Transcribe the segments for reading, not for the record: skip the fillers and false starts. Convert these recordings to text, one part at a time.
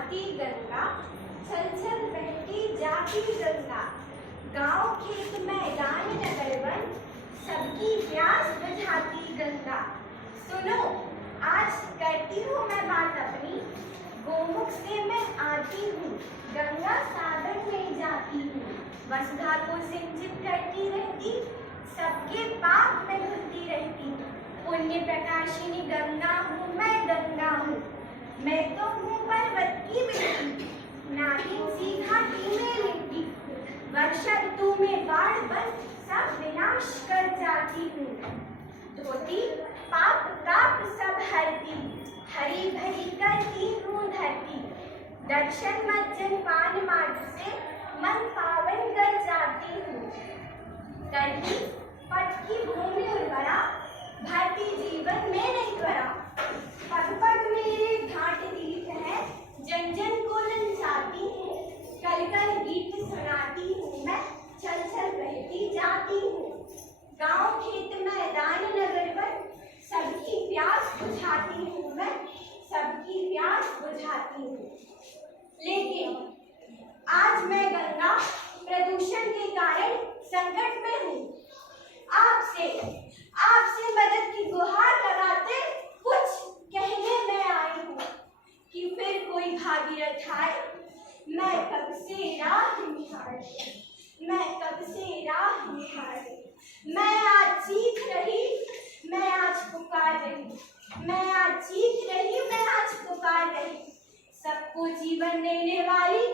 बुझाती गंगा, छल छल बहती जाती गंगा। गांव खेत मैदान नगर वन, सबकी प्यास बुझाती गंगा। सुनो आज करती हूँ मैं बात अपनी, गोमुख से मैं आती हूँ, गंगा सागर में जाती हूँ। वसुधा को सिंचित करती रहती, सबके पाप में धुलती रहती। पुण्य प्रकाशिनी गंगा हूँ मैं, गंगा हूँ मैं तो हूँ पर्वत की बेटी, नागिन सी घाटी में लेटी। वर्षा ऋतु में बाढ़ बन सब विनाश कर जाती हूँ। धोती पाप ताप सब हरती, हरी भरी करती हूँ धरती। दर्शन मज्जन पान मार्ग से मन पावन कर जाती हूँ। करती पट की भूमि उर्वरा, भरती जीवन में नहीं त्वरा। पग पग मेरे घाट दीप है, जन जन को ललचाती हूँ। कल कल गीत सुनाती हूँ मैं, छल छल बहती जाती हूँ। गांव खेत मैदान नगर वन, सबकी प्यास बुझाती हूँ मैं, सबकी प्यास बुझाती हूँ। लेकिन आज मैं गंगा प्रदूषण के कारण संकट में हूँ। आपसे मदद की गुहार लगाते कुछ कहने मैं आई हूँ कि फिर कोई भागीरथ आए। मैं कब से राह निहार रही, मैं कब से राह निहार रही। मैं आज चीख रही, मैं आज पुकार रही, मैं आज चीख रही, मैं आज पुकार रही। सबको जीवन देने वाली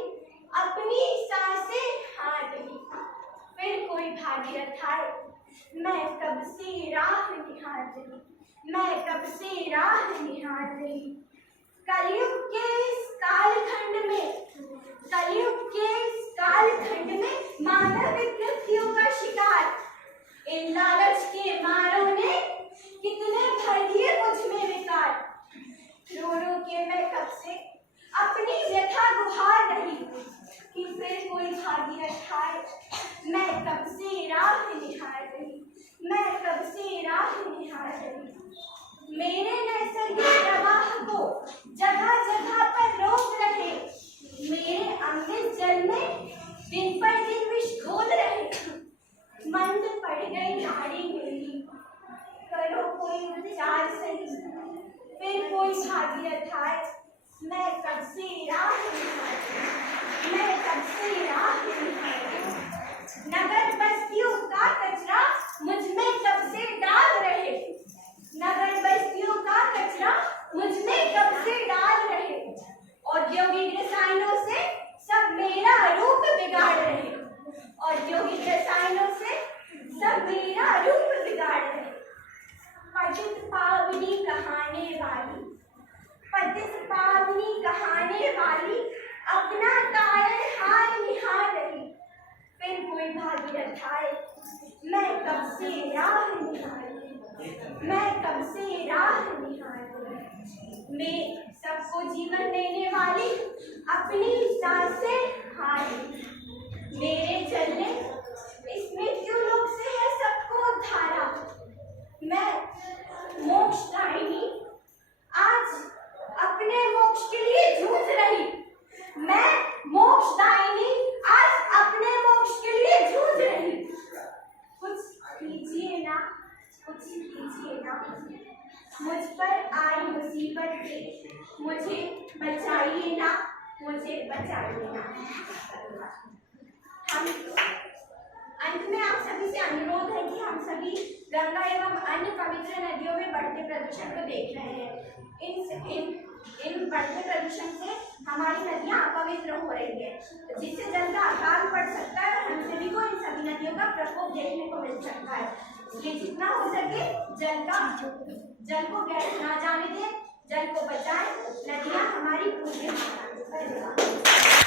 अपनी सांसें हार रही, फिर कोई भागीरथ आए। मैं कब से राह निहार रही, मैं कब से राह निहार रही। कलयुग के इस कालखंड में, कलयुग के इस कालखंड में मानव विकृतियों का शिकार इन लालच के मारों ने कितने भर दिए मुझ में विकार। रो रो के मैं कब से अपनी व्यथा गुहार रही कि फिर कोई भागीरथ आए। मैं कब से राह निहार रही, मैं कब से राह निहार रही। मेरे नैसर्गिक प्रवाह को जगह जगह पर रोक रहे, मेरे अमृत जल में दिन पर दिन विष घोल रहे। मंद पड़ गई नाड़ी मेरी, करो कोई उपचार सही, फिर कोई भागीरथ आए। मैं कब से राह निहार रही, मैं कब से राह निहार रही। नगर बस्तियों का कचरा मुझ में कब से डाल रहे, नगर बस्तियों का कचरा मुझ में कब से डाल रहे। औद्योगिक रसायनों से सब मेरा रूप बिगाड़ रहे, औद्योगिक रसायनों से सब मेरा रूप बिगाड़ रहे। पतित पावनी कहाने वाली, पतित पावनी कहाने वाली अपना कायर हाल निहार रही, फिर कोई भागीरथ आए। मैं कब से राह निहार रही, मैं कब से राह निहार रही। मैं सबको जीवन देने वाली अपनी सांसें हार रही। मेरे चलने इस मृत्यु लोक से है सबको धारा। मैं मोक्षदायिनी आज अपने मोक्ष के लिए जूझ रही, मैं मोक्षदायिनी आज अपने मोक्ष के लिए जूझ रही। कुछ कीजिए ना, कुछ कीजिए ना, मुझ पर आई मुसीबत से मुझे बचाइए ना, मुझे बचाइए ना। हम अंत में आप सभी से अनुरोध है कि हम सभी गंगा एवं अन्य पवित्र नदियों में बढ़ते प्रदूषण को देख रहे हैं। इन बढ़ते प्रदूषण से हमारी नदियां अपवित्र हो रही है, जिससे जल का अकाल पड़ सकता है और हम सभी को इन सभी नदियों का प्रकोप देखने को मिल सकता है। इसलिए जितना हो सके जल को व्यर्थ ना जाने दें, जल को बचाएं। नदियां हमारी पूज्य माता हैं।